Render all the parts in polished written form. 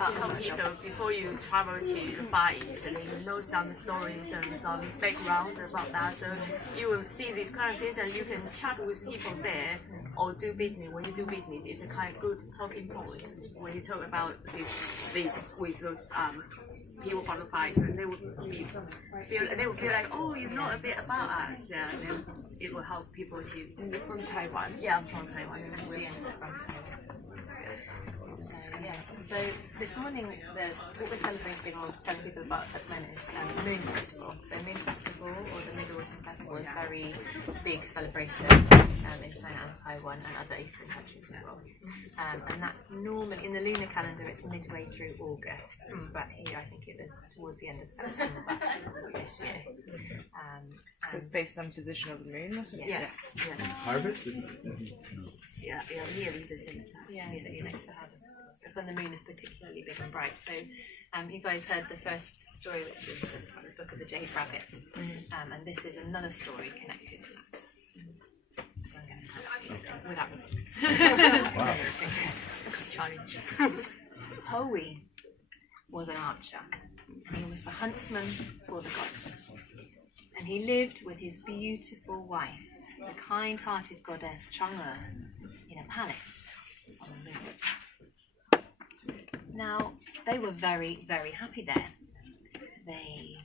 Peter, before you travel to the Far East, you know some stories and some background about that. So you will see these kind of things, and you can chat with people there or do business. When you do business, it's a kind of good talking point when you talk about this with those people from the Far East, and they will feel like, oh, you know a bit about us. Yeah, then it will help people to. And you're from Taiwan? Yeah, I'm from Taiwan. Jian's from Taiwan. Yes. So this morning, what we're celebrating or telling people about at the moment is the Moon Festival. So Moon Festival, or the Mid-Autumn Festival, is a very big celebration in China and Taiwan and other Eastern countries as well. And that normally, in the lunar calendar, it's midway through August, but here I think it was towards the end of September this year. So it's based on position of the moon or something? Yes. Harvest, isn't it? Yeah, nearly the same. Yeah, it's next to harvest. It's when the moon is particularly big and bright. So you guys heard the first story, which was from the book of the Jade Rabbit. And this is another story connected to that. So I'm going to tell it without me. Wow. Challenge. Howie was an archer, and he was the huntsman for the gods. And he lived with his beautiful wife, the kind-hearted goddess Chang'e, in a palace on the moon. Now, they were very, very happy there. They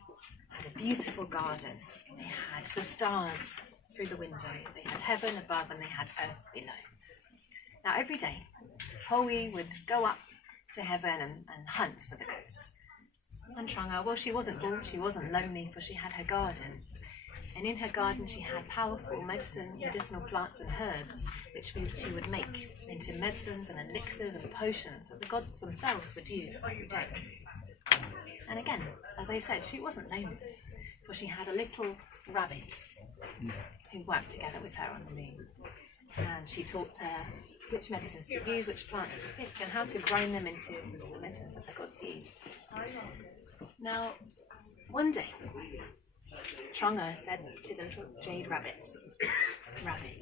had a beautiful garden. They had the stars through the window. They had heaven above and they had earth below. Now, every day, Howie would go up to heaven and hunt for the gods. And Chang'e, well, she wasn't bored, she wasn't lonely, for she had her garden. And in her garden she had powerful medicinal plants and herbs, which she would make into medicines and elixirs and potions that the gods themselves would use every day. And again, as I said, she wasn't lonely, for she had a little rabbit who worked together with her on the moon. And she taught her which medicines to use, which plants to pick, and how to grind them into the medicines that the gods used. Now, one day, Chang'e said to the little jade rabbit, "Rabbit,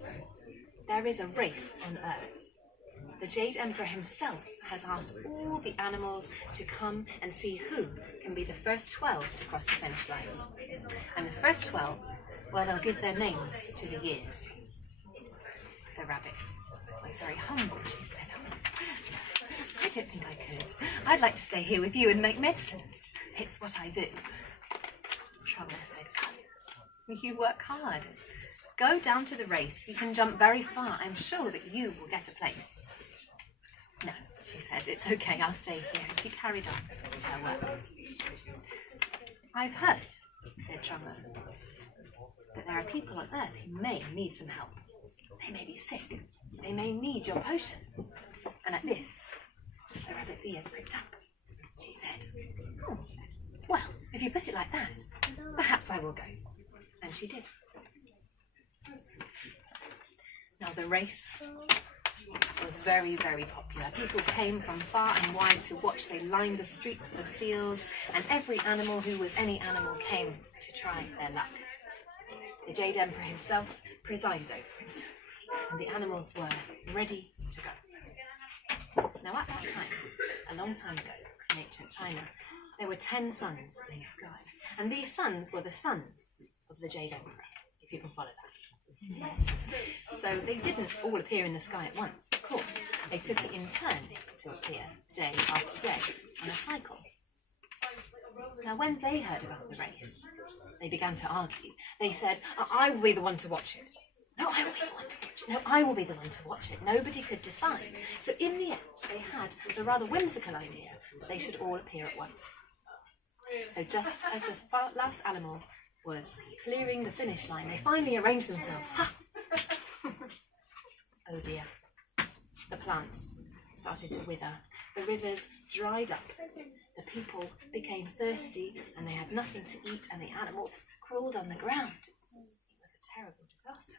there is a race on Earth. The Jade Emperor himself has asked all the animals to come and see who can be the first 12 to cross the finish line. And the first 12, well, they'll give their names to the years." The rabbit was very humble. She said, "I don't think I could. I'd like to stay here with you and make medicines. It's what I do." Chang'e said, "Come, you work hard. Go down to the race. You can jump very far. I'm sure that you will get a place." "No," she said, "it's okay. I'll stay here." And she carried on with her work. "I've heard," said Chang'e, "that there are people on Earth who may need some help. They may be sick. They may need your potions." And at this, the rabbit's ears pricked up. She said, "Oh, well, if you put it like that, perhaps I will go." And she did. Now the race was very, very popular. People came from far and wide to watch. They lined the streets, the fields, and every animal who was any animal came to try their luck. The Jade Emperor himself presided over it, and the animals were ready to go. Now at that time, a long time ago, in ancient China, there were 10 suns in the sky, and these suns were the sons of the Jade Emperor, if you can follow that. So they didn't all appear in the sky at once, of course. They took it in turns to appear, day after day, on a cycle. Now when they heard about the race, they began to argue. They said, "I will be the one to watch it. No, I will be the one to watch it. No, I will be the one to watch it." Nobody could decide. So in the end, they had the rather whimsical idea that they should all appear at once. So just as the last animal was clearing the finish line, they finally arranged themselves. Ha! Oh dear. The plants started to wither. The rivers dried up. The people became thirsty and they had nothing to eat, and the animals crawled on the ground. It was a terrible disaster.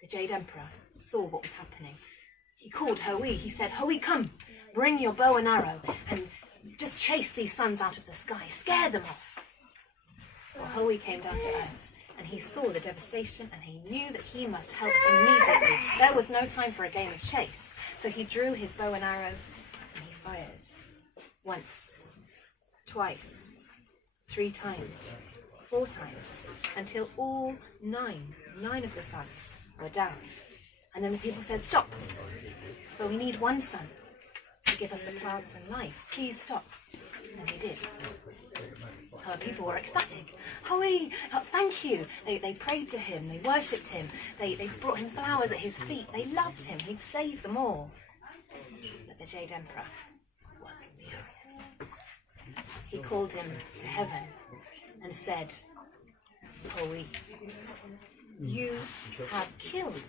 The Jade Emperor saw what was happening. He called Howie. He said, "Howie, come, bring your bow and arrow and just chase these suns out of the sky. Scare them off." Well, Howie came down to Earth and he saw the devastation and he knew that he must help immediately. There was no time for a game of chase. So he drew his bow and arrow and he fired. once, twice, 3 times, 4 times, until all nine of the sons were down. And then the people said, "Stop, but we need one son to give us the plants and life. Please stop." And he did. People were ecstatic. "Hui, thank you." They prayed to him, they worshipped him, they brought him flowers at his feet, they loved him, he'd saved them all. But the Jade Emperor was furious. He called him to heaven and said, "Hui, you have killed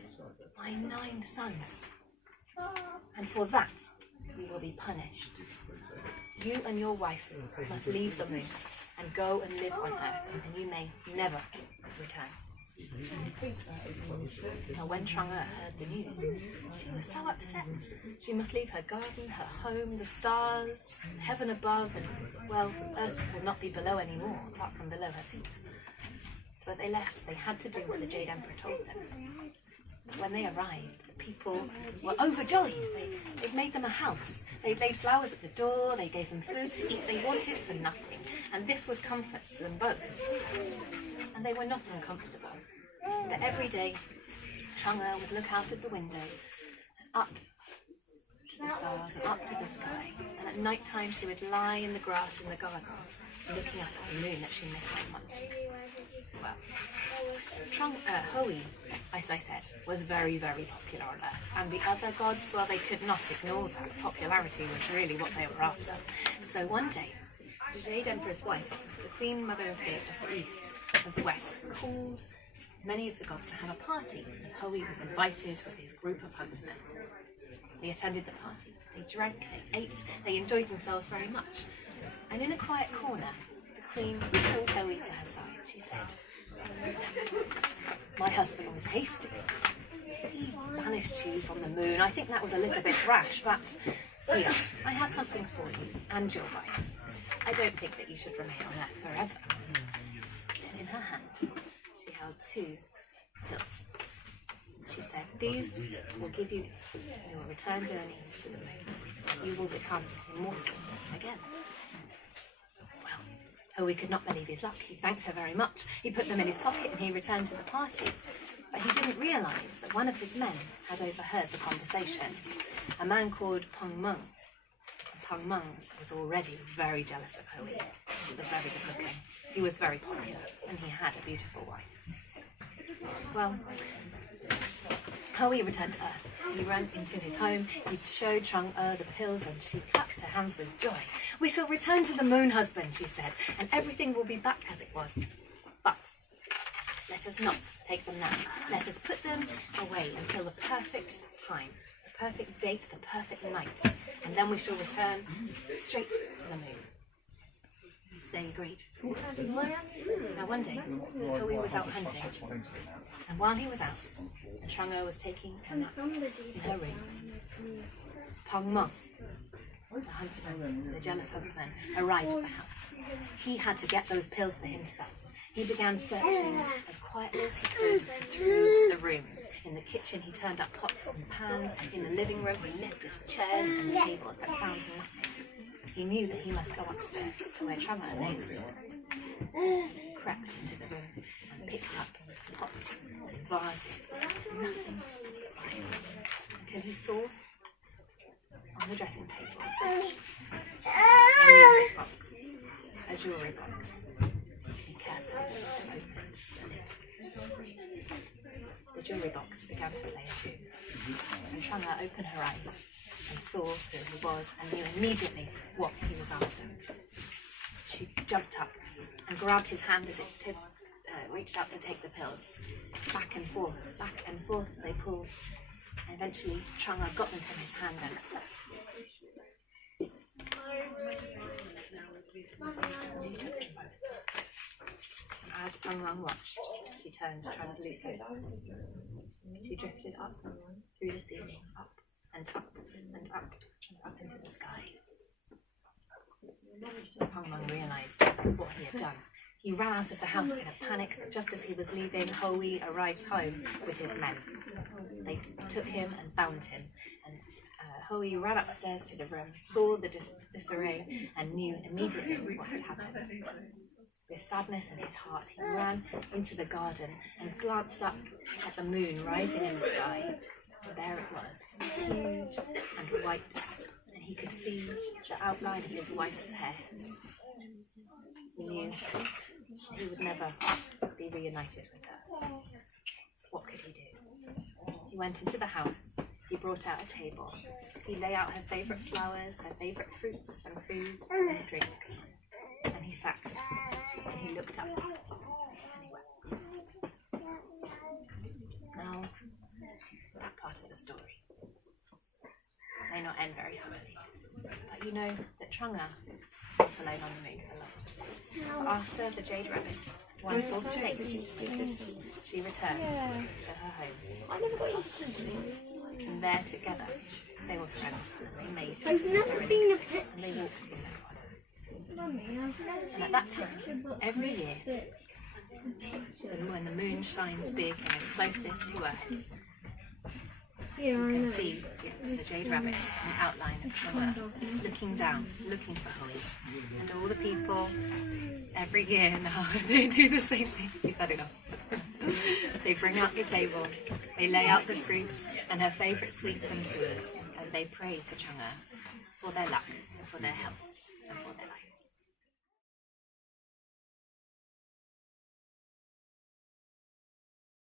my 9 sons, and for that you will be punished. You and your wife must leave the moon and go and live on Earth, and you may never return." Now, when Chang'e heard the news, she was so upset. She must leave her garden, her home, the stars, heaven above, and, well, Earth would not be below anymore, apart from below her feet. So they left. They had to do what the Jade Emperor told them. But when they arrived, the people were overjoyed. They'd made them a house. They'd laid flowers at the door. They gave them food to eat. They wanted for nothing. And this was comfort to them both. And they were not uncomfortable. But every day, Chang'e would look out of the window, up to the stars and up to the sky. And at night time, she would lie in the grass in the garden, looking up at the moon that she missed so much. Well, Hui, as I said, was very, very popular on Earth, and the other gods, well, they could not ignore that. Popularity was really what they were after. So one day, the Jade Emperor's wife, the Queen Mother of the East, of the West, called many of the gods to have a party, and Hui was invited with his group of huntsmen. They attended the party. They drank, they ate, they enjoyed themselves very much. And in a quiet corner, the Queen called Hui to her side. She said, "My husband was hasty. He banished you from the moon. I think that was a little bit rash, but here, I have something for you and your wife. I don't think that you should remain on Earth forever." And in her hand, she held 2 pills. She said, "These will give you your return journey to the moon. You will become immortal again." Hui could not believe his luck. He thanked her very much. He put them in his pocket and he returned to the party. But he didn't realise that one of his men had overheard the conversation. A man called Peng Meng. Peng Meng was already very jealous of Hui. He was very good looking. He was very popular, and he had a beautiful wife. Well, Hui returned to Earth. He ran into his home, he showed Chang'e the pills, and she clapped her hands with joy. "We shall return to the moon, husband," she said, "and everything will be back as it was. But let us not take them now. Let us put them away until the perfect time, the perfect date, the perfect night, and then we shall return straight to the moon." They agreed. Now one day, Hui was out hunting, and while he was out, and Chang'e was taking a nap in her room, Peng Meng, the huntsman, the jealous huntsman, arrived at the house. He had to get those pills for himself. He began searching as quietly as he could through the rooms. In the kitchen, he turned up pots and pans. In the living room, he lifted chairs and tables, but found nothing. He knew that he must go upstairs to where Chang'e lay asleep. He crept into the room and picked up pots and vases. Nothing did he find until he saw on the dressing table a music box, a jewellery box. He carefully opened the lid. The jewellery box began to play a tune, and Chang'e opened her eyes and saw who he was and knew immediately what he was after. She jumped up and grabbed his hand as it reached out to take the pills. Back and forth they pulled, and eventually Chang'e got them from his hand and she took them both. As Peng Meng watched, she turned translucent. She drifted up through the ceiling, up and up and up and up into the sky. Peng Meng realised what he had done. He ran out of the house in a panic, but just as he was leaving, Hui arrived home with his men. They took him and bound him, and Hui ran upstairs to the room, saw the disarray, and knew immediately what had happened. With sadness in his heart, he ran into the garden and glanced up at the moon rising in the sky. And there it was, huge and white, and he could see the outline of his wife's hair. He knew he would never be reunited with her. What could he do? He went into the house. He brought out a table. He lay out her favourite flowers, her favourite fruits and foods and a drink. And he sat, and he looked up, and he wept. Now, that part of the story may not end very happily, but you know that Trunga was not alone on the moon for long. After the Jade Rabbit won fourth place, she returned to her home. And there together, they were friends, and they made memories, and they walked in their garden. And at that time, every year, when the moon shines big and is closest to Earth, you can see the Jade Rabbit in the outline of Trunga looking down, looking for Hui. And all the people every year now they do the same thing. She's had enough. They bring out the table, they lay out the fruits and her favourite sweets and foods, and they pray to Trunga for their luck and for their health and for their life.